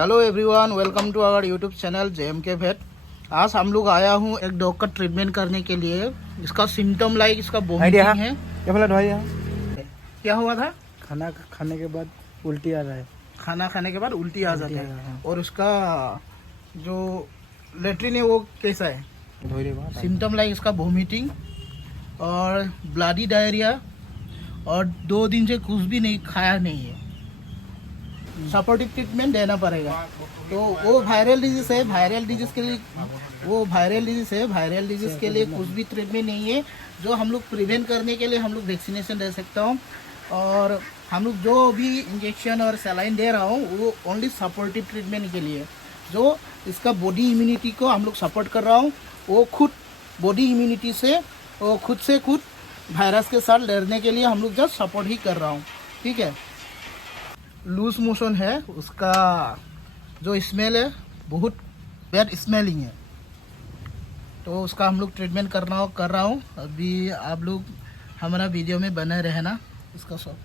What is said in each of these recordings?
Hello everyone, welcome to our YouTube channel JMK वेट। आज हम लोग आया हूँ एक डॉग का ट्रीटमेंट करने के लिए। इसका सिम्टम लाइक इसका वोमिटिंग है। क्या हुआ था? खाना खाने के बाद उल्टी आ रहा है। खाना खाने के बाद उल्टी आ जाता है। और उसका जो लेट्रिन है वो कैसा है? सिम्टम लाइक इसका वोमिटिंग और ब्लडी डायरिया, और 2 दिन से कुछ भी नहीं खाया नहीं है। सपोर्टिव ट्रीटमेंट देना पड़ेगा। तो वो वायरल डिजीज है, वायरल डिजीज के लिए वायरल डिजीज के लिए कुछ भी ट्रीटमेंट नहीं है। जो हम लोग प्रिवेंट करने के लिए हम लोग वैक्सीनेशन दे सकता हूँ, और हम लोग जो भी इंजेक्शन और सलाइन दे रहा हूँ वो ओनली सपोर्टिव ट्रीटमेंट के लिए। जो इसका बॉडी इम्यूनिटी को हम लोग सपोर्ट कर रहा हूँ, वो खुद बॉडी इम्यूनिटी से वो खुद से खुद वायरस के साथ लड़ने के लिए हम लोग जस्ट सपोर्ट ही कर रहा हूँ। ठीक है। लूज मोशन है, उसका जो स्मेल है बहुत बैड स्मेलिंग है, तो उसका हम लोग ट्रीटमेंट कर रहा हूँ। अभी आप लोग हमारा वीडियो में बने रहना। इसका सब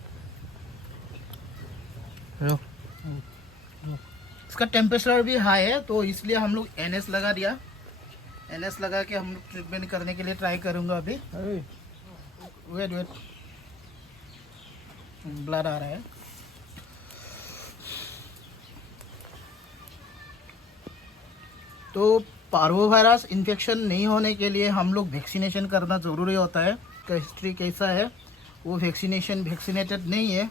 इसका टेम्परेचर भी हाई है, तो इसलिए हम लोग NS लगा दिया। NS लगा के हम लोग ट्रीटमेंट करने के लिए ट्राई करूँगा। अभी वेट ब्लड आ रहा है। तो पार्वोवायरस इन्फेक्शन नहीं होने के लिए हम लोग वैक्सीनेशन करना ज़रूरी होता है। का हिस्ट्री कैसा है, वो वैक्सीनेटेड नहीं है,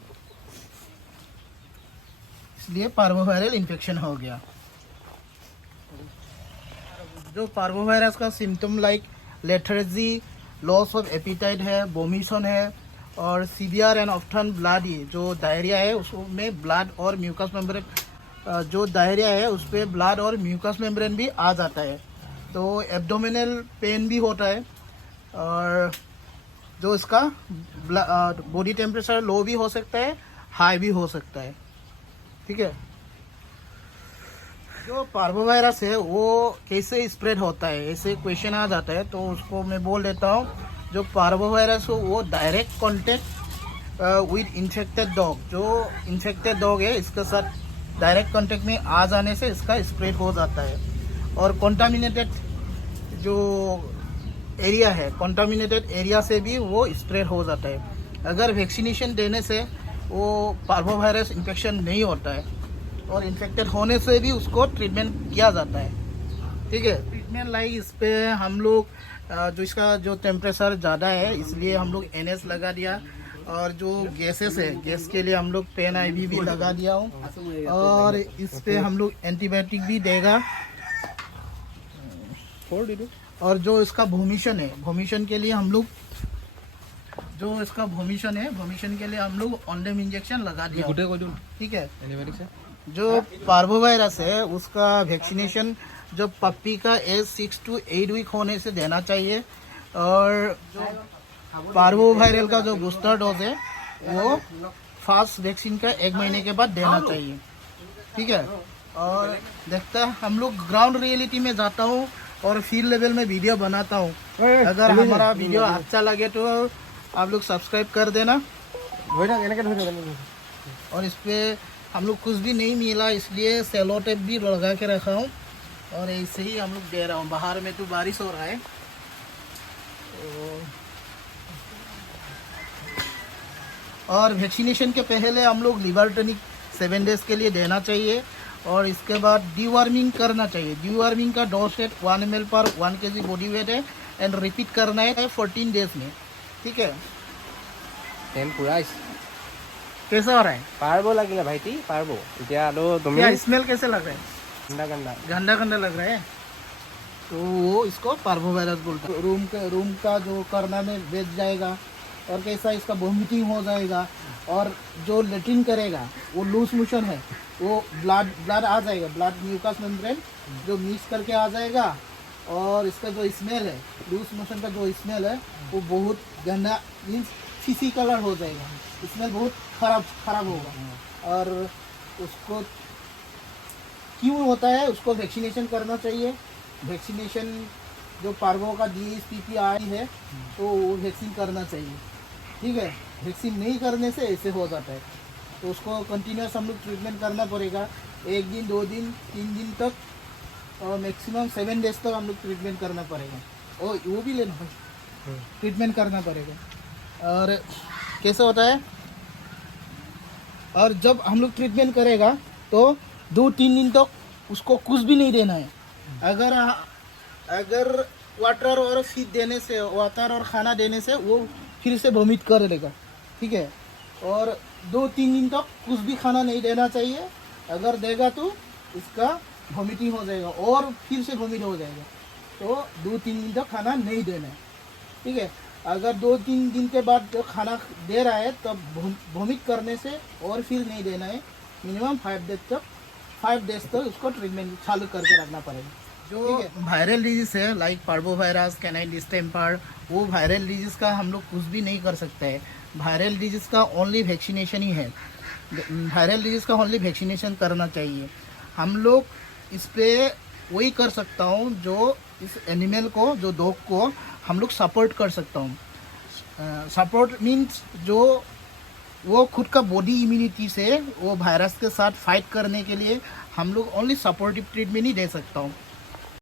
इसलिए पार्वोवायरल इन्फेक्शन हो गया। जो पार्वोवायरस का symptom like lethargy, loss of appetite है, वोमिशन है, और सीवियर एंड ऑफ्टन ब्लडी जो डायरिया है उसमें ब्लड और म्यूकस मेम्ब्रेन, जो डायरिया है उस पर ब्लड और म्यूकस मेम्ब्रेन भी आ जाता है। तो एब्डोमिनल पेन भी होता है, और जो इसका बॉडी टेम्परेचर लो भी हो सकता है, हाई भी हो सकता है। ठीक है। जो पार्वोवायरस है वो कैसे स्प्रेड होता है, ऐसे क्वेश्चन आ जाता है, तो उसको मैं बोल देता हूँ। जो पार्वोवायरस हो वो direct contact with infected dog, जो इन्फेक्टेड डॉग है इसके साथ डायरेक्ट कांटेक्ट में आ जाने से इसका स्प्रेड हो जाता है। और कंटामिनेटेड जो एरिया है, कंटामिनेटेड एरिया से भी वो स्प्रेड हो जाता है। अगर वैक्सीनेशन देने से वो पार्वोवायरस इन्फेक्शन नहीं होता है, और इन्फेक्टेड होने से भी उसको ट्रीटमेंट किया जाता है। ठीक है। ट्रीटमेंट लाइक इस पर हम लोग जो इसका जो टेम्परेचर ज़्यादा है इसलिए हम लोग NS लगा दिया, और जो गैसेस है गैस के लिए हम लोग 10 IV भी लगा दिया हूँ, और इस पे हम लोग एंटीबायोटिक भी देगा। और जो इसका वोमिशन है, वोमिशन के लिए हम लोग वोमिशन के लिए हम लोग ऑनडेम इंजेक्शन लगा दिया। ठीक है। जो पार्वोवायरस है उसका वैक्सीनेशन जो पप्पी का एज 6 to 8 वीक होने से देना चाहिए, और जो पार्वोवायरल का जो बूस्टर डोज है वो फास्ट वैक्सीन का 1 महीने के बाद देना चाहिए। ठीक है। और देखता हम लोग ग्राउंड रियलिटी में जाता हूँ और फील्ड लेवल में वीडियो बनाता हूँ। अगर हमारा वीडियो अच्छा लगे तो आप लोग सब्सक्राइब कर देना। और इस पर हम लोग कुछ भी नहीं मिला इसलिए सेलो टेप भी लगा के रखा हूँ, और ऐसे ही हम लोग दे रहा हूँ। बाहर में तो बारिश हो रहा है, और वैक्सीनेशन के पहले हम लोग लिवर टॉनिक 7 डेज के लिए देना चाहिए, और इसके बाद डीवर्मिंग करना चाहिए। डीवर्मिंग का डोज है 1 ml पर 1 kg बॉडी वेट है, एंड रिपीट करना है 14 डेज में। ठीक है। कैसा हो रहा है? पार्बो लगे भाई पार्बो क्या स्मेल कैसे लग रहा है? गंदा लग रहा है, तो वो इसको पार्वोवायरस बोलते हैं। रूम का जो करना में बेच जाएगा, और कैसा इसका वोमिटिंग हो जाएगा, और जो लेट्रिन करेगा वो लूज मोशन है, वो ब्लड आ जाएगा, ब्लड म्यूकस मेम्ब्रेन जो मिक्स करके आ जाएगा, और इसका जो स्मेल है, लूज मोशन का जो स्मेल है वो बहुत गंदा मीन्स फीसी कलर हो जाएगा, स्मेल बहुत खराब होगा। और उसको क्यों होता है, उसको वैक्सीनेशन करना चाहिए। वैक्सीनेशन जो पार्वो का DSPPI है तो वो वैक्सीन करना चाहिए। ठीक है। वैक्सीन नहीं करने से ऐसे हो जाता है, तो उसको कंटिन्यूस हम लोग ट्रीटमेंट करना पड़ेगा। 1 दिन 2 दिन 3 दिन तक और मैक्सिमम 7 डेज तक हम लोग ट्रीटमेंट करना पड़ेगा। और वो भी लेना है, ट्रीटमेंट करना पड़ेगा। और कैसा होता है, और जब हम लोग ट्रीटमेंट करेगा तो 2-3 दिन तक उसको कुछ भी नहीं देना है। अगर वाटर और फीड देने से, वाटर और खाना देने से वो फिर से वॉमिट कर देगा, ठीक है। और 2-3 दिन तक कुछ भी खाना नहीं देना चाहिए। अगर देगा तो इसका वॉमिटिंग हो जाएगा और फिर से वॉमिट हो जाएगा। तो 2-3 दिन तक खाना नहीं देना है, ठीक है। अगर 2-3 दिन के बाद जो खाना दे रहा है तब वॉमिट करने से और फिर नहीं देना है। मिनिमम 5 डेज तक उसको ट्रीटमेंट चालू करके रखना पड़ेगा। जो वायरल डिजीज है लाइक पार्बोवायरस, कैनाइन डिस्टेम्पर, वो वायरल डिजीज का हम लोग कुछ भी नहीं कर सकते हैं। वायरल डिजीज का ओनली वैक्सीनेशन ही है। वायरल डिजीज का ओनली वैक्सीनेशन करना चाहिए। हम लोग इस पे वही कर सकता हूँ जो इस एनिमल को, जो डॉग को हम लोग सपोर्ट कर सकता हूँ। सपोर्ट मीन्स जो वो खुद का बॉडी इम्यूनिटी से वो वायरस के साथ फाइट करने के लिए हम लोग ओनली सपोर्टिव ट्रीटमेंट ही दे सकता हूँ।